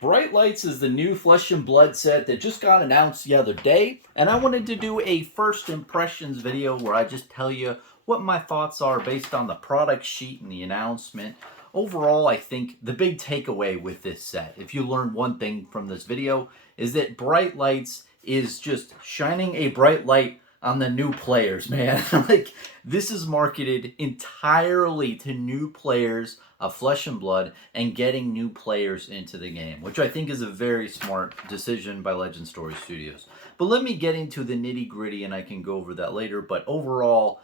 Bright Lights is the new Flesh and Blood set that just got announced the other day, and I wanted to do a first impressions video where I just tell you what my thoughts are based on the product sheet and the announcement. Overall, I think the big takeaway with this set, if you learn one thing from this video, is that Bright Lights is just shining a bright light on the new players, man. Like, this is marketed entirely to new players of Flesh and Blood and getting new players into the game, which I think is a very smart decision by Legend Story Studios. But let me get into the nitty gritty and I can go over that later. But overall,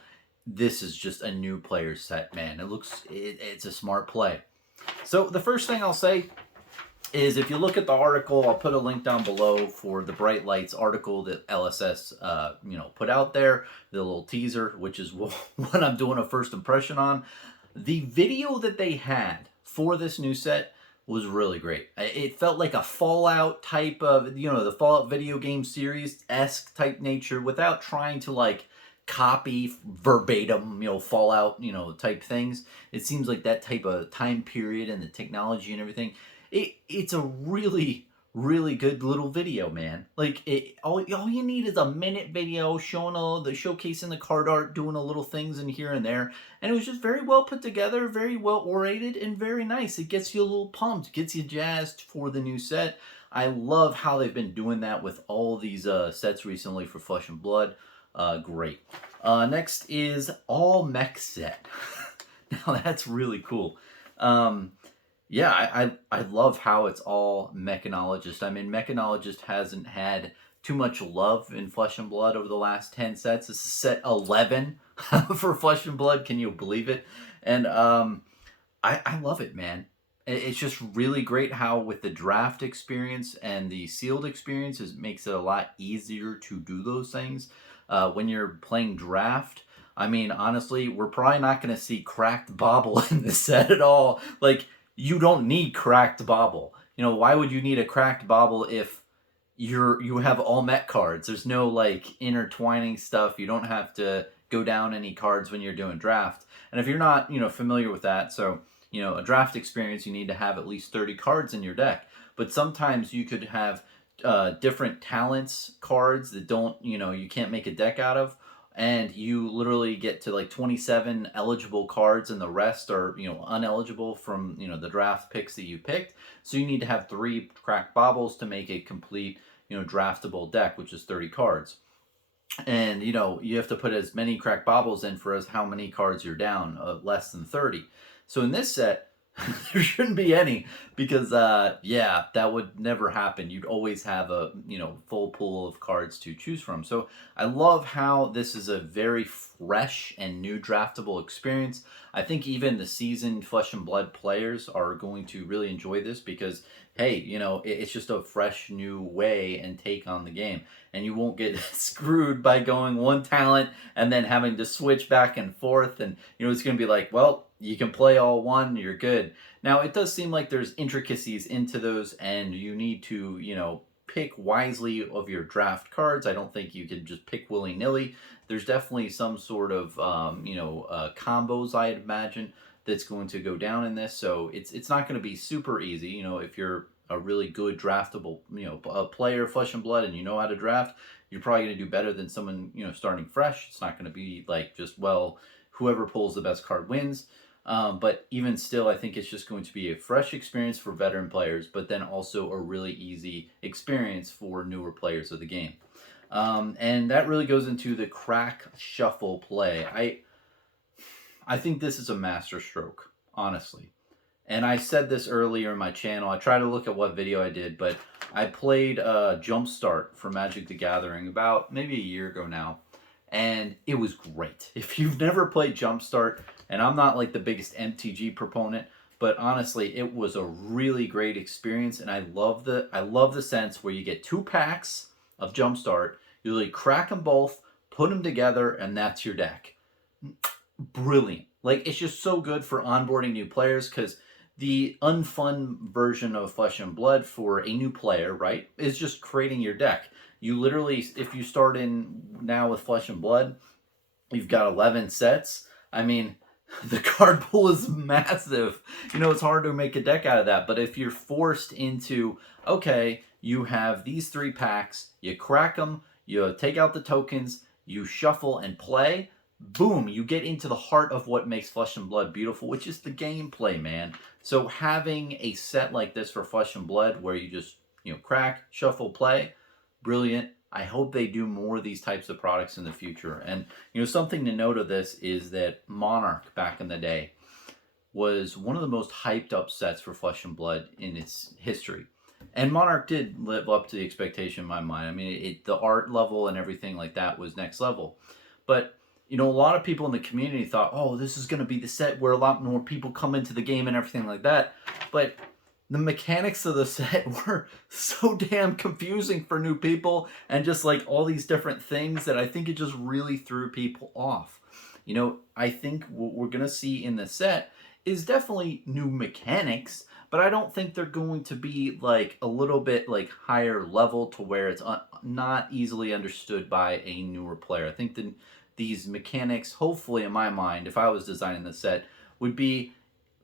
this is just a new player set, man. It's a smart play. So the first thing I'll say is if you look at the article, I'll put a link down below for the Bright Lights article that LSS put out there, the little teaser, which is what I'm doing a first impression on. The video that they had for this new set was really great. It felt like a Fallout type of, the Fallout video game series-esque type nature without trying to like copy verbatim, Fallout, type things. It seems like that type of time period and the technology and everything. It's a really, really good little video, man. Like, all you need is a minute video showing showcasing the card art, doing a little things in here and there. And it was just very well put together, very well orated, and very nice. It gets you a little pumped, gets you jazzed for the new set. I love how they've been doing that with all these sets recently for Flesh and Blood. Great. Next is all mech set. Now that's really cool. Yeah, I love how it's all mechanologist. I mean, mechanologist hasn't had too much love in Flesh and Blood over the last 10 sets. This is set 11 for Flesh and Blood. Can you believe it? And I love it, man. It's just really great how with the draft experience and the sealed experience, it makes it a lot easier to do those things. When you're playing draft, I mean, honestly, we're probably not going to see cracked bobble in this set at all. Like, you don't need cracked bobble. Why would you need a cracked bobble if you have all mech cards? There's no like intertwining stuff. You don't have to go down any cards when you're doing draft. And if you're not, familiar with that, so, a draft experience, you need to have at least 30 cards in your deck. But sometimes you could have different talents cards that don't, you can't make a deck out of. And you literally get to like 27 eligible cards and the rest are, uneligible from, the draft picks that you picked. So you need to have 3 cracked bobbles to make a complete, draftable deck, which is 30 cards. And, you have to put as many cracked bobbles in for as how many cards you're down, less than 30. So in this set, there shouldn't be any because, yeah, that would never happen. You'd always have a, full pool of cards to choose from. So I love how this is a very fresh and new draftable experience. I think even the seasoned Flesh and Blood players are going to really enjoy this because, hey, it's just a fresh new way and take on the game. And you won't get screwed by going one talent and then having to switch back and forth. And, it's going to be like, well, you can play all one, you're good. Now, it does seem like there's intricacies into those, and you need to, pick wisely of your draft cards. I don't think you can just pick willy-nilly. There's definitely some sort of, combos, I'd imagine, that's going to go down in this. So it's not going to be super easy. If you're a really good draftable, a player, Flesh and Blood, and you know how to draft, you're probably going to do better than someone, starting fresh. It's not going to be like just, well, whoever pulls the best card wins. But even still, I think it's just going to be a fresh experience for veteran players, but then also a really easy experience for newer players of the game. And that really goes into the crack shuffle play. I think this is a masterstroke, honestly. And I said this earlier in my channel. I tried to look at what video I did, but I played Jumpstart for Magic the Gathering about maybe a year ago now. And it was great. If you've never played Jumpstart, and I'm not like the biggest MTG proponent, but honestly, it was a really great experience. And I love the sense where you get 2 packs of Jumpstart, you really crack them both, put them together, and that's your deck. Brilliant. Like, it's just so good for onboarding new players because the unfun version of Flesh and Blood for a new player, right, is just creating your deck. You literally, if you start in now with Flesh and Blood, you've got 11 sets. I mean, The card pool is massive. You know, it's hard to make a deck out of that. But if you're forced into, okay, you have these 3 packs, you crack them, you take out the tokens, you shuffle and play, boom, you get into the heart of what makes Flesh and Blood beautiful, which is the gameplay, man. So having a set like this for Flesh and Blood where you just, crack, shuffle, play, brilliant. I hope they do more of these types of products in the future. And something to note of this is that Monarch back in the day was one of the most hyped up sets for Flesh and Blood in its history. And Monarch did live up to the expectation in my mind. I mean, the art level and everything like that was next level. But a lot of people in the community thought, oh, this is going to be the set where a lot more people come into the game and everything like that. But the mechanics of the set were so damn confusing for new people, and just like all these different things that I think it just really threw people off. I think what we're going to see in the set is definitely new mechanics, but I don't think they're going to be like a little bit like higher level to where it's not easily understood by a newer player. I think that these mechanics, hopefully in my mind, if I was designing the set, would be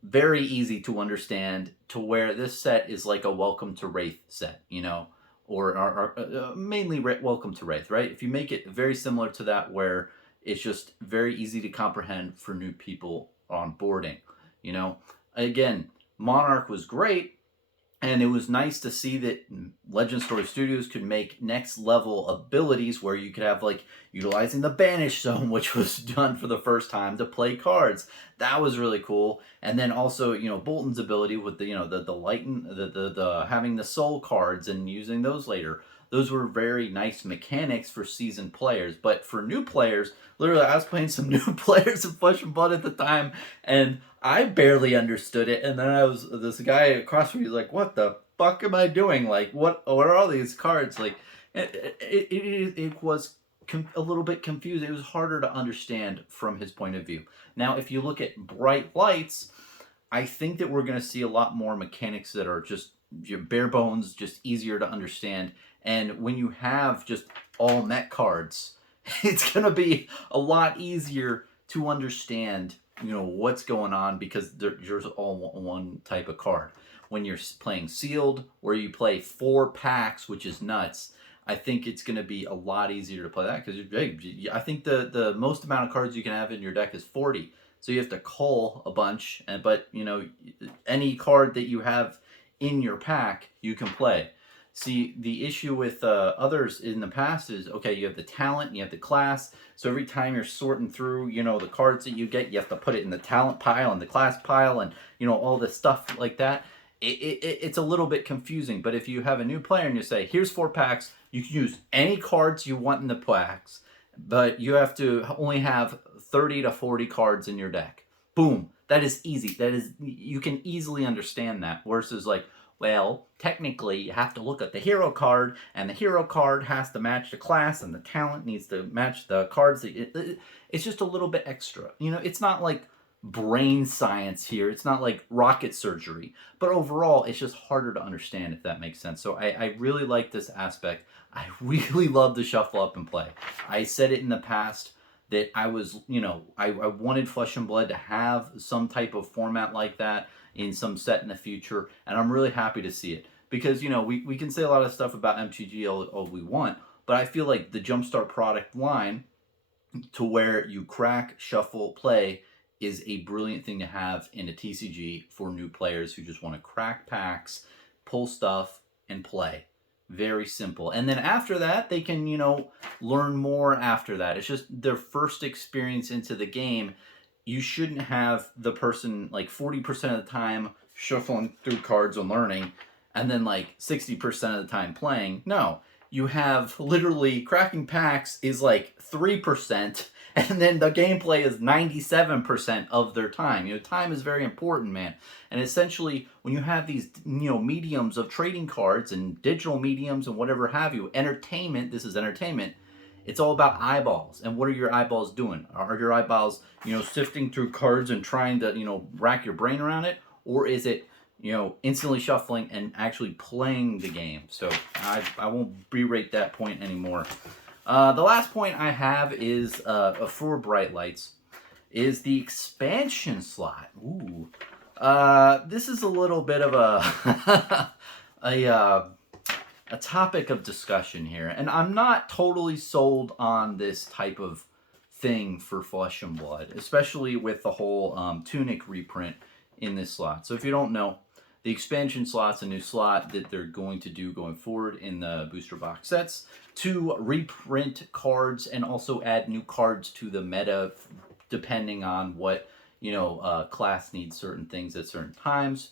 very easy to understand, to where this set is like a Welcome to Wraith set, or mainly Welcome to Wraith, right? If you make it very similar to that, where it's just very easy to comprehend for new people on boarding, again, Monarch was great, and it was nice to see that Legend Story Studios could make next level abilities where you could have like utilizing the Banish Zone, which was done for the first time to play cards. That was really cool. And then also, Bolton's ability with the the lighten, the having the soul cards and using those later. Those were very nice mechanics for seasoned players. But for new players, literally, I was playing some new players in Flesh and Blood at the time, and I barely understood it. And then this guy across from me was like, "What the fuck am I doing? Like, what are all these cards?" Like, it was a little bit confusing. It was harder to understand from his point of view. Now, if you look at Bright Lights, I think that we're going to see a lot more mechanics that are just bare bones, just easier to understand. And when you have just all mech cards, it's going to be a lot easier to understand, what's going on, because there's all one type of card. When you're playing sealed, where you play 4 packs, which is nuts, I think it's going to be a lot easier to play that, because I think the most amount of cards you can have in your deck is 40. So you have to cull a bunch, but any card that you have in your pack, you can play. See, the issue with others in the past is, okay, you have the talent, you have the class, so every time you're sorting through, the cards that you get, you have to put it in the talent pile and the class pile and, all this stuff like that. It's a little bit confusing, but if you have a new player and you say, here's 4 packs, you can use any cards you want in the packs, but you have to only have 30 to 40 cards in your deck. Boom. That is easy. You can easily understand that, versus like, well, technically, you have to look at the hero card, and the hero card has to match the class, and the talent needs to match the cards. It's just a little bit extra. It's not like brain science here. It's not like rocket surgery. But overall, it's just harder to understand, if that makes sense. So I really like this aspect. I really love the shuffle up and play. I said it in the past that I was, I wanted Flesh and Blood to have some type of format like that in some set in the future, and I'm really happy to see it, because we can say a lot of stuff about MTG all we want, but I feel like the Jumpstart product line, to where you crack, shuffle, play, is a brilliant thing to have in a TCG for new players who just want to crack packs, pull stuff, and play. Very simple. And then after that, they can, learn more after that. It's just their first experience into the game. You shouldn't have the person like 40% of the time shuffling through cards and learning, and then like 60% of the time playing. No, you have literally cracking packs is like 3%, and then the gameplay is 97% of their time. Time is very important, man. And essentially, when you have these, mediums of trading cards and digital mediums and whatever have you, entertainment, this is entertainment. It's all about eyeballs. And what are your eyeballs doing? Are your eyeballs, sifting through cards and trying to, rack your brain around it? Or is it, instantly shuffling and actually playing the game? So I won't berate that point anymore. The last point I have is for Bright Lights. is the expansion slot. Ooh. This is a little bit of a a topic of discussion here, and I'm not totally sold on this type of thing for Flesh and Blood, especially with the whole Tunic reprint in this slot. So if you don't know, the expansion slot's a new slot that they're going to do going forward in the booster box sets to reprint cards and also add new cards to the meta depending on what, class needs certain things at certain times.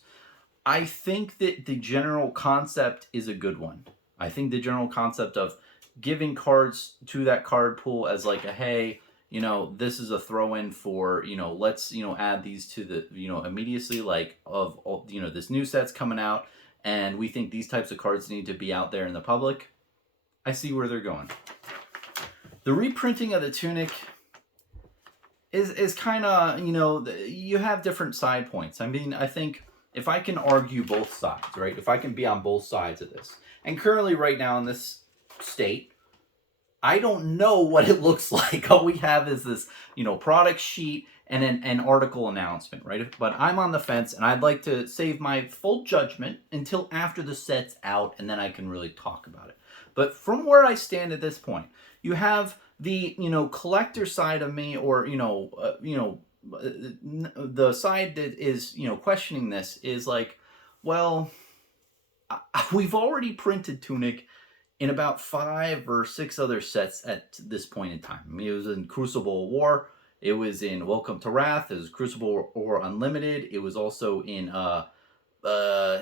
I think that the general concept is a good one. I think the general concept of giving cards to that card pool as like a, hey, this is a throw in for, let's, add these to the, immediately, like of, this new set's coming out and we think these types of cards need to be out there in the public. I see where they're going. The reprinting of the Tunic is kind of, you have different side points. I mean, I think if I can argue both sides, right? If I can be on both sides of this. And currently right now in this state, I don't know what it looks like. All we have is this, product sheet and an article announcement, right? But I'm on the fence and I'd like to save my full judgment until after the set's out and then I can really talk about it. But from where I stand at this point, you have the, collector side of me or, the side that is, questioning this is like, well, we've already printed Tunic in about 5 or 6 other sets at this point in time. I mean, it was in Crucible War. It was in Welcome to Wrath. It was Crucible War Unlimited. It was also in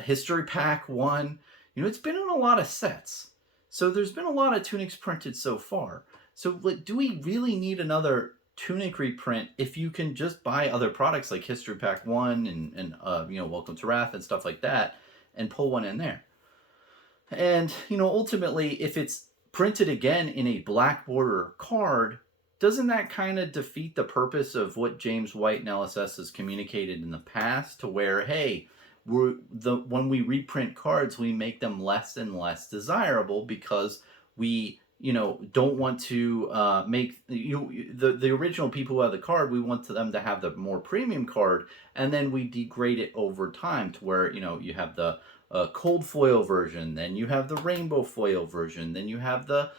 History Pack 1. It's been in a lot of sets. So there's been a lot of Tunics printed so far. So do we really need another Tunic reprint if you can just buy other products like History Pack 1 and Welcome to Wrath and stuff like that and pull one in there? And, ultimately, if it's printed again in a black border card, doesn't that kind of defeat the purpose of what James White and LSS has communicated in the past to where, hey, when we reprint cards, we make them less and less desirable because we, don't want to make the original people who have the card, we want them to have the more premium card, and then we degrade it over time to where, you have the cold foil version, then you have the rainbow foil version, then you have the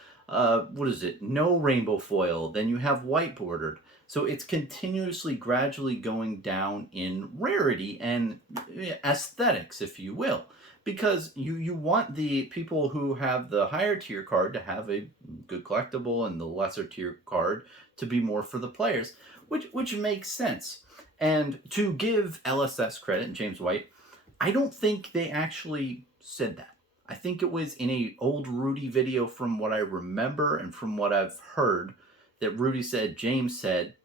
no rainbow foil, then you have white bordered. So it's continuously gradually going down in rarity and aesthetics, if you will, because you want the people who have the higher tier card to have a good collectible and the lesser tier card to be more for the players, which makes sense. And to give LSS credit and James White, I don't think they actually said that. I think it was in a old Rudy video from what I remember and from what I've heard that Rudy said, James said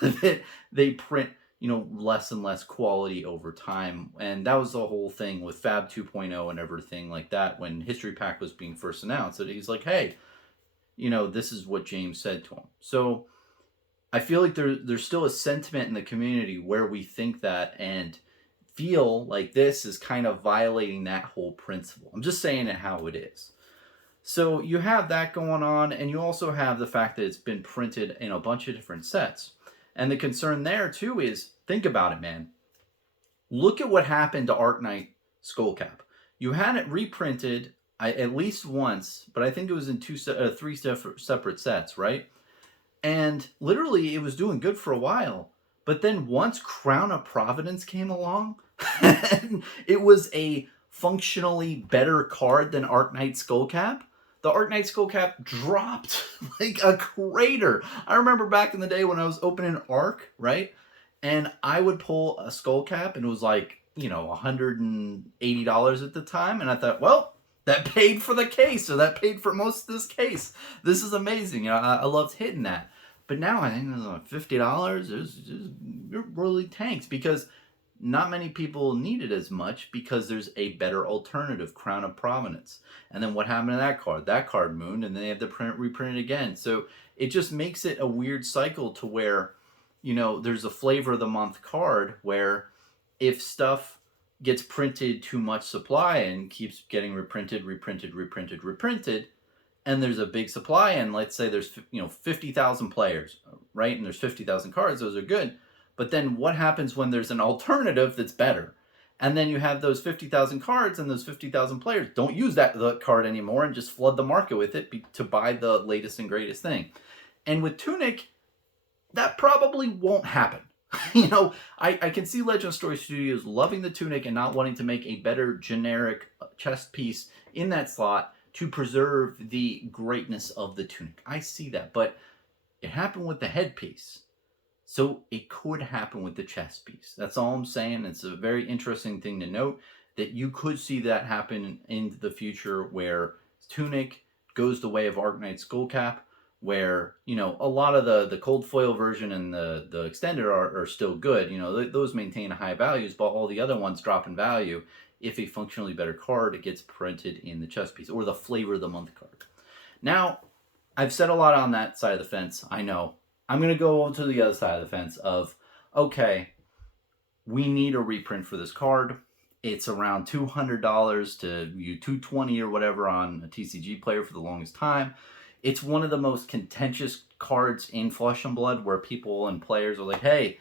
that they print, less and less quality over time. And that was the whole thing with Fab 2.0 and everything like that when History Pack was being first announced. That he's like, hey, this is what James said to him. So I feel like there's still a sentiment in the community where we think that and feel like this is kind of violating that whole principle. I'm just saying it how it is. So you have that going on, and you also have the fact that it's been printed in a bunch of different sets. And the concern there, too, is, think about it, man. Look at what happened to Arknight Skullcap. You had it reprinted at least once, but I think it was in 3 separate sets, right? And literally, it was doing good for a while. But then once Crown of Providence came along, it was a functionally better card than Arknight Skullcap. The Arknight Skullcap dropped like a crater. I remember back in the day when I was opening Ark, right? And I would pull a Skullcap and it was like, $180 at the time. And I thought, well, that paid for the case, or that paid for most of this case. This is amazing. I loved hitting that. But now I think it's like $50. It really tanks because not many people need it as much because there's a better alternative, Crown of Providence. And then what happened to that card? That card mooned, and then they have to reprint it again. So it just makes it a weird cycle to where, there's a flavor of the month card where if stuff gets printed too much supply and keeps getting reprinted, and there's a big supply, and let's say there's 50,000 players, right? And there's 50,000 cards. Those are good. But then what happens when there's an alternative that's better? And then you have those 50,000 cards, and those 50,000 players don't use the card anymore and just flood the market with it to buy the latest and greatest thing. And with Tunic, that probably won't happen. I can see Legend Story Studios loving the Tunic and not wanting to make a better generic chest piece in that slot to preserve the greatness of the Tunic. I see that, but it happened with the headpiece. So it could happen with the chest piece. That's all I'm saying. It's a very interesting thing to note that you could see that happen in the future where Tunic goes the way of Arknight Skullcap, where, a lot of the cold foil version and the extended are still good. Those maintain high values, but all the other ones drop in value if a functionally better card gets printed in the chest piece or the flavor of the month card. Now, I've said a lot on that side of the fence, I know. I'm going to go to the other side of the fence of, okay, we need a reprint for this card. It's around $200 to $220 or whatever on a TCG player for the longest time. It's one of the most contentious cards in Flesh and Blood where people and players are like, hey,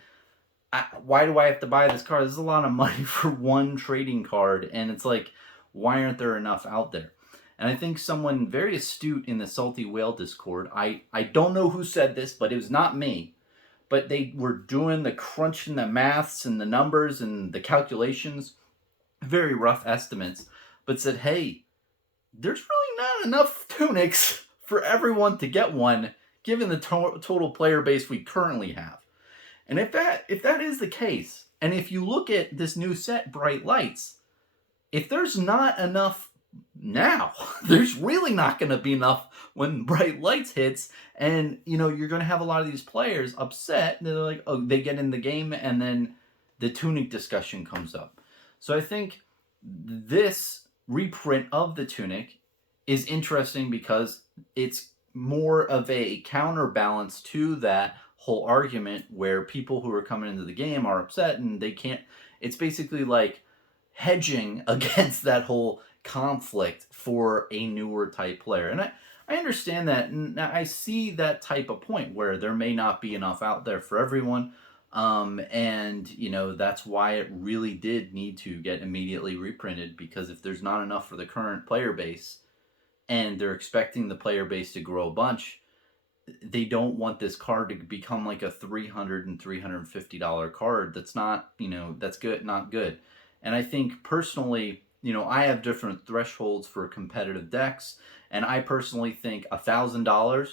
why do I have to buy this card? This is a lot of money for one trading card. And it's like, why aren't there enough out there? And I think someone very astute in the Salty Whale Discord, I don't know who said this, but it was not me, but they were doing the crunching the maths and the numbers and the calculations, very rough estimates, but said, hey, there's really not enough Tunics for everyone to get one, given the total player base we currently have. And if that is the case, and if you look at this new set, Bright Lights, if there's not enough now, there's really not going to be enough when Bright Lights hits, and you're going to have a lot of these players upset. They're like, oh, they get in the game, and then the Tunic discussion comes up. So I think this reprint of the Tunic is interesting because it's more of a counterbalance to that whole argument where people who are coming into the game are upset and they can't. It's basically like hedging against that whole conflict for a newer type player. And I understand that, and I see that type of point where there may not be enough out there for everyone. And that's why it really did need to get immediately reprinted, because if there's not enough for the current player base and they're expecting the player base to grow a bunch, they don't want this card to become like a $300 and $350 card. That's not, that's good, not good. And I think personally, I have different thresholds for competitive decks, and I personally think $1,000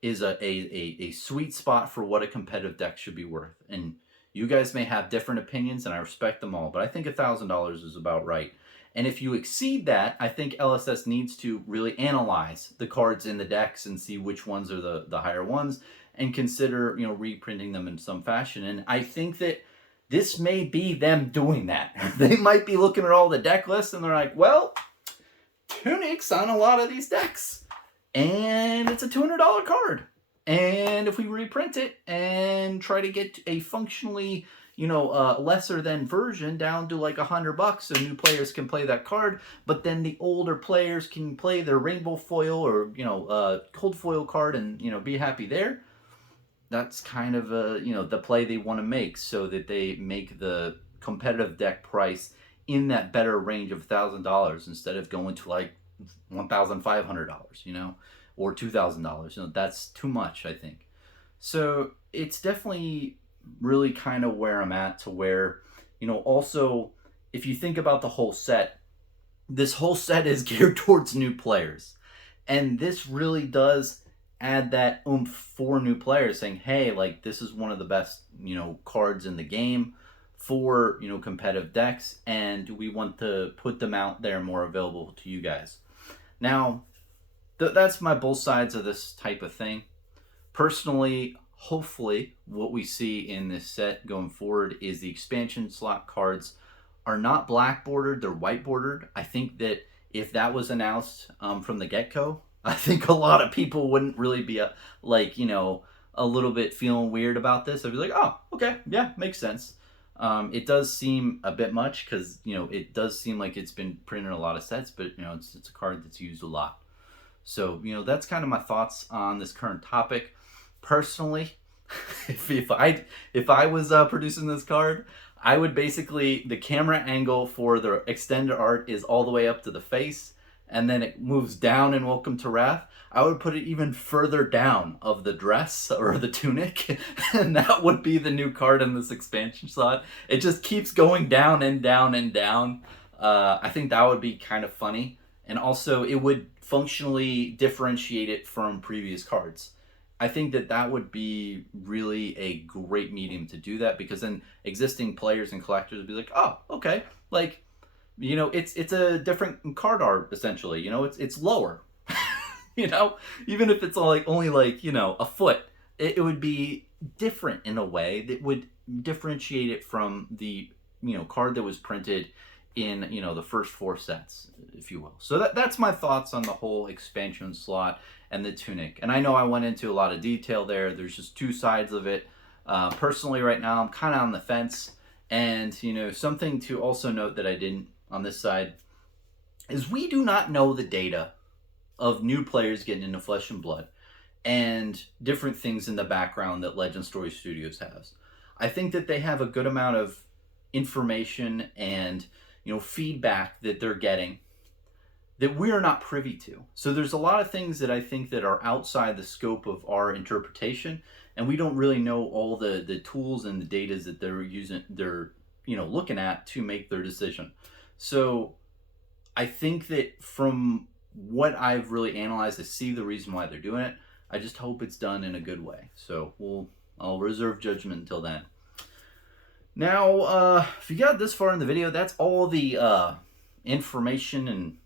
is a sweet spot for what a competitive deck should be worth. And you guys may have different opinions, and I respect them all, but I think $1,000 is about right. And if you exceed that, I think LSS needs to really analyze the cards in the decks and see which ones are the higher ones, and consider reprinting them in some fashion. And I think that this may be them doing that. They might be looking at all the deck lists and they're like, well, Tunic's on a lot of these decks, and it's a $200 card. And if we reprint it and try to get a functionally, lesser than version down to like $100, so new players can play that card, but then the older players can play their rainbow foil or, cold foil card and, be happy there. That's kind of the play they want to make, so that they make the competitive deck price in that better range of $1,000 instead of going to like $1,500, or $2,000. That's too much, I think. So it's definitely really kind of where I'm at, to where, also if you think about the whole set, this whole set is geared towards new players, and this really does add that oomph for new players, saying, hey, like, this is one of the best cards in the game for competitive decks, and we want to put them out there more available to you guys. Now that's my both sides of this type of thing. Personally, hopefully what we see in this set going forward is the expansion slot cards are not black bordered, they're white bordered. I think that if that was announced from the get-go, I think a lot of people wouldn't really be a little bit feeling weird about this. I'd be like, oh, okay, yeah, makes sense. It does seem a bit much because, it does seem like it's been printed in a lot of sets, but, it's a card that's used a lot. So, that's kind of my thoughts on this current topic. Personally, if I was producing this card, I would basically, the camera angle for the extended art is all the way up to the face, and then it moves down in Welcome to Wrath. I would put it even further down of the dress or the tunic, and that would be the new card in this expansion slot. It just keeps going down and down and down. I think that would be kind of funny, and also it would functionally differentiate it from previous cards. I think that would be really a great medium to do that, because then existing players and collectors would be like, oh, okay, like, it's a different card art essentially. It's lower. Even if it's only a foot, it would be different in a way that would differentiate it from the card that was printed in the first 4 sets, if you will. So that's my thoughts on the whole expansion slot and the tunic. And I know I went into a lot of detail there. There's just 2 sides of it. Personally, right now, I'm kind of on the fence. And something to also note that I didn't on this side is we do not know the data of new players getting into Flesh and Blood and different things in the background that Legend Story Studios has. I think that they have a good amount of information and feedback that they're getting that we are not privy to. So there's a lot of things that I think that are outside the scope of our interpretation, and we don't really know all the tools and the data that they're looking at to make their decision. So I think that from what I've really analyzed, I see the reason why they're doing it. I just hope it's done in a good way. So I'll reserve judgment until then. Now, if you got this far in the video, that's all the information and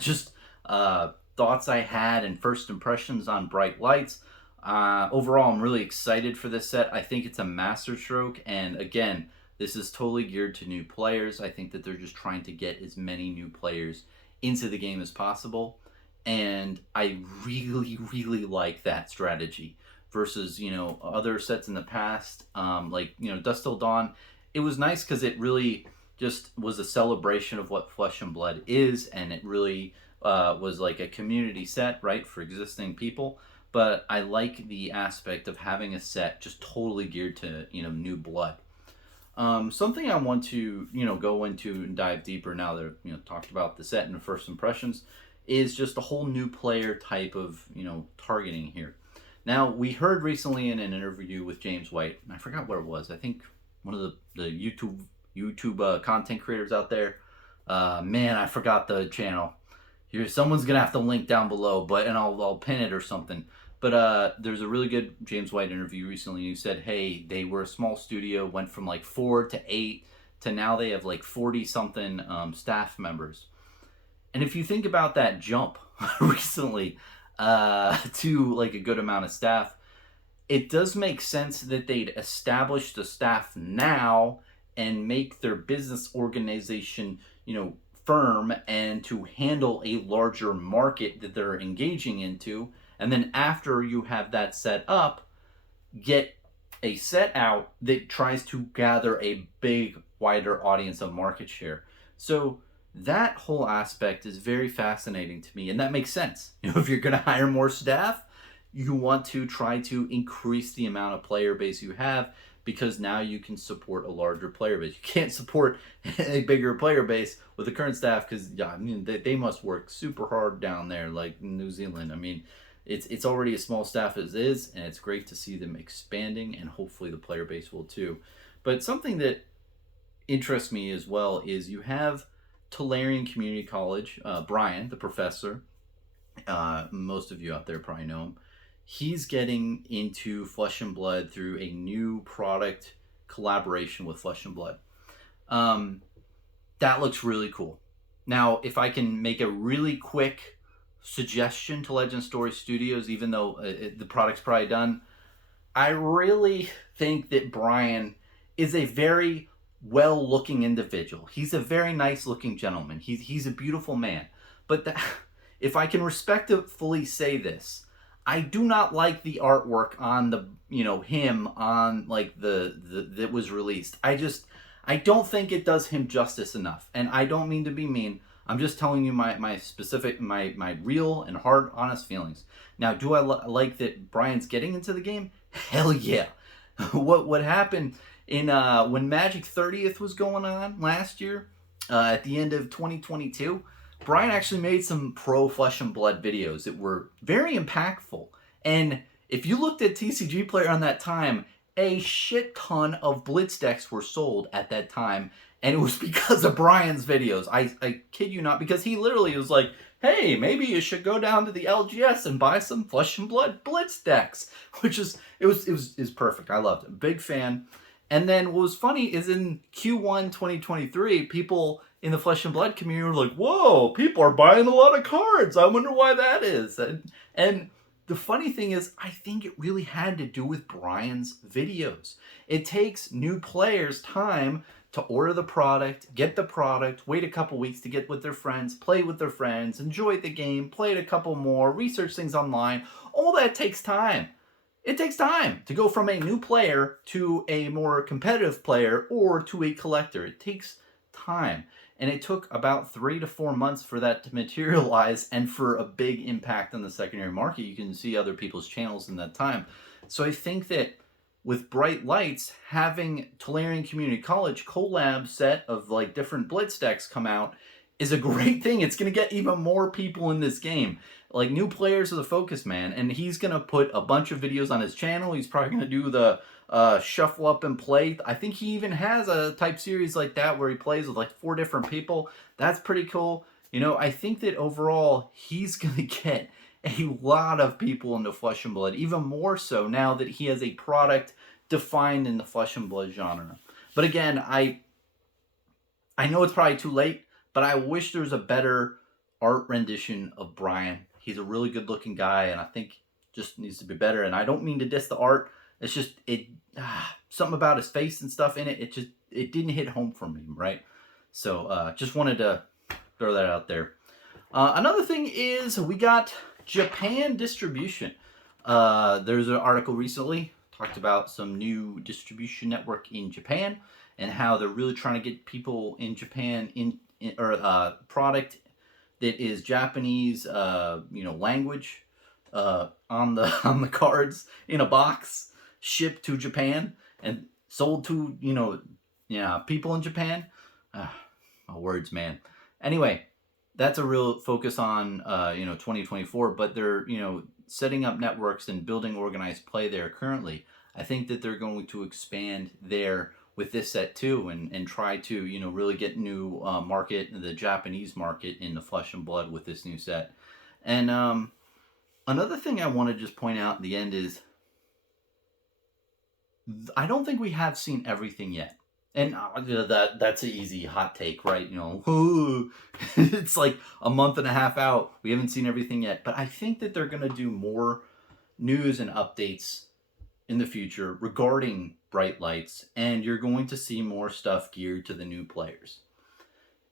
just thoughts I had and first impressions on Bright Lights. Overall, I'm really excited for this set. I think it's a masterstroke, and again, this is totally geared to new players. I think that they're just trying to get as many new players into the game as possible, and I really, really like that strategy versus other sets in the past, like Dusk Till Dawn. It was nice because it really just was a celebration of what Flesh and Blood is, and it really was like a community set, right, for existing people. But I like the aspect of having a set just totally geared to new blood. Something I want to go into and dive deeper now that I've talked about the set and the first impressions is just a whole new player type of targeting here. Now, we heard recently in an interview with James White, and I forgot what it was. I think one of the YouTube content creators out there. Man, I forgot the channel. Someone's gonna have to link down below, and I'll pin it or something. But there's a really good James White interview recently who said, hey, they were a small studio, went from like 4 to 8 to now they have like 40 something staff members. And if you think about that jump recently to like a good amount of staff, it does make sense that they'd establish the staff now and make their business organization, firm and to handle a larger market that they're engaging into. And then after you have that set up, get a set out that tries to gather a big, wider audience of market share. So that whole aspect is very fascinating to me, and that makes sense. If you're going to hire more staff, you want to try to increase the amount of player base you have, because now you can support a larger player base. You can't support a bigger player base with the current staff because they must work super hard down there, like in New Zealand. It's already a small staff as is, and it's great to see them expanding, and hopefully the player base will too. But something that interests me as well is you have Tolarian Community College, Brian, the professor. Most of you out there probably know him. He's getting into Flesh and Blood through a new product collaboration with Flesh and Blood. That looks really cool. Now, if I can make a really quick suggestion to Legend Story Studios, even though the product's probably done, I really think that Brian is a very well-looking individual. He's a very nice-looking gentleman. He's a beautiful man. But if I can respectfully say this, I do not like the artwork on the him on like the that was released. I don't think it does him justice enough. And I don't mean to be mean. I'm just telling you my specific, my real and hard, honest feelings. Now, do I like that Brian's getting into the game? Hell yeah. What happened in when Magic 30th was going on last year, at the end of 2022, Brian actually made some pro Flesh and Blood videos that were very impactful. And if you looked at TCG Player on that time, a shit ton of Blitz decks were sold at that time, and it was because of Brian's videos. I kid you not, because he literally was like, hey, maybe you should go down to the LGS and buy some Flesh and Blood Blitz decks, which is it was perfect. I loved it. Big fan. And then what was funny is in Q1 2023, people in the Flesh and Blood community were like, whoa, people are buying a lot of cards. I wonder why that is. And the funny thing is, I think it really had to do with Brian's videos. It takes new players time to order the product, get the product, wait a couple weeks to get with their friends, play with their friends, enjoy the game, play it a couple more, research things online. All that takes time. It takes time to go from a new player to a more competitive player or to a collector. It takes time. And it took about 3 to 4 months for that to materialize and for a big impact on the secondary market. You can see other people's channels in that time. So I think that with Bright Lights, having Tolarian Community College collab set of like different Blitz decks come out is a great thing. It's going to get even more people in this game. Like, new players are the focus, man. And he's going to put a bunch of videos on his channel. He's probably going to do the shuffle up and play. I think he even has a type series like that where he plays with like 4 different people. That's pretty cool. You know, I think that overall he's going to get a lot of people into Flesh and Blood, even more so now that he has a product defined in the Flesh and Blood genre. But again, I know it's probably too late, but I wish there was a better art rendition of Brian. He's a really good looking guy, and I think just needs to be better. And I don't mean to diss the art. It's just something about his face and stuff in it. It didn't hit home for me, right? So just wanted to throw that out there. Another thing is we got Japan distribution. There's an article recently talked about some new distribution network in Japan and how they're really trying to get people in Japan or product that is Japanese, language on the cards in a box, shipped to Japan and sold to people in Japan. My words, man. Anyway, that's a real focus on 2024, but they're setting up networks and building organized play there currently. I think that they're going to expand there with this set too, and try to really get new market, the Japanese market in the Flesh and Blood with this new set. And another thing I want to just point out in the end is I don't think we have seen everything yet. And that's an easy hot take, right? It's like a month and a half out. We haven't seen everything yet. But I think that they're going to do more news and updates in the future regarding Bright Lights. And you're going to see more stuff geared to the new players.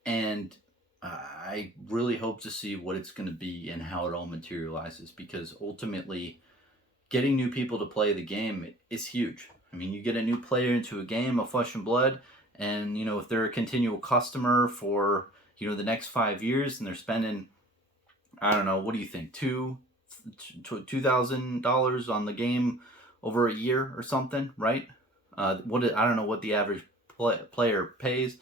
And I really hope to see what it's going to be and how it all materializes. Because ultimately, getting new people to play the game is huge. I mean, you get a new player into a game of Flesh and Blood, and if they're a continual customer for the next 5 years, and they're spending, I don't know, what do you think, $2,000 on the game over a year or something, right? I don't know what the average player pays,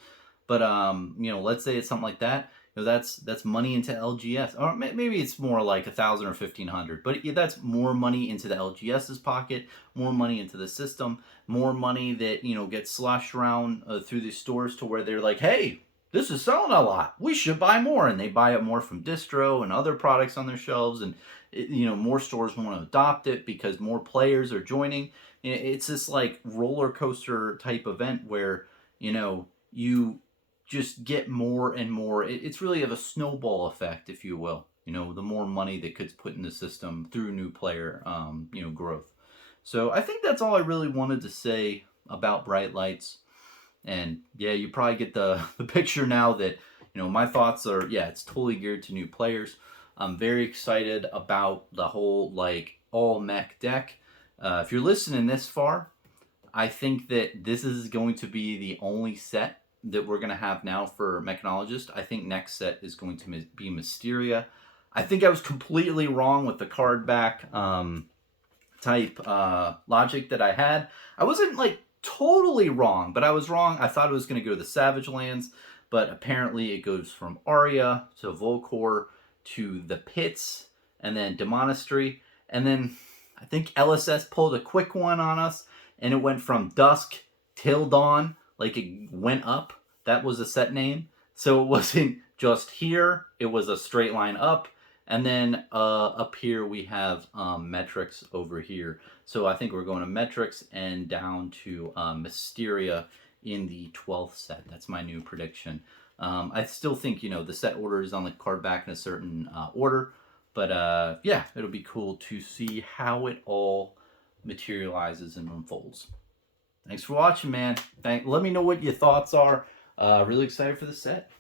but let's say it's something like that. That's money into LGS, or maybe it's more like 1,000 or 1,500. But that's more money into the LGS's pocket, more money into the system, more money that gets sloshed around through these stores to where they're like, hey, this is selling a lot, we should buy more, and they buy it more from distro and other products on their shelves, and more stores want to adopt it because more players are joining. It's this like roller coaster type event where you just get more and more. It's really of a snowball effect, if you will. The more money that gets put in the system through new player, growth. So I think that's all I really wanted to say about Bright Lights. And yeah, you probably get the picture now that, my thoughts are, it's totally geared to new players. I'm very excited about the whole, all mech deck. If you're listening this far, I think that this is going to be the only set that we're going to have now for Mechanologist. I think next set is going to be Mysteria. I think I was completely wrong with the card back type logic that I had. I wasn't like totally wrong, but I was wrong. I thought it was going to go to the Savage Lands, but apparently it goes from Aria to Volcor to the Pits and then Demonastery. And then I think LSS pulled a quick one on us, and it went from Dusk till Dawn. Like it went up. That was a set name. So it wasn't just here, it was a straight line up. And then up here we have Metrics over here. So I think we're going to Metrics and down to Mysteria in the 12th set. That's my new prediction. I still think, you know, the set order is on the card back in a certain order. But yeah, it'll be cool to see how it all materializes and unfolds. Thanks for watching, man. Let me know what your thoughts are. Really excited for the set.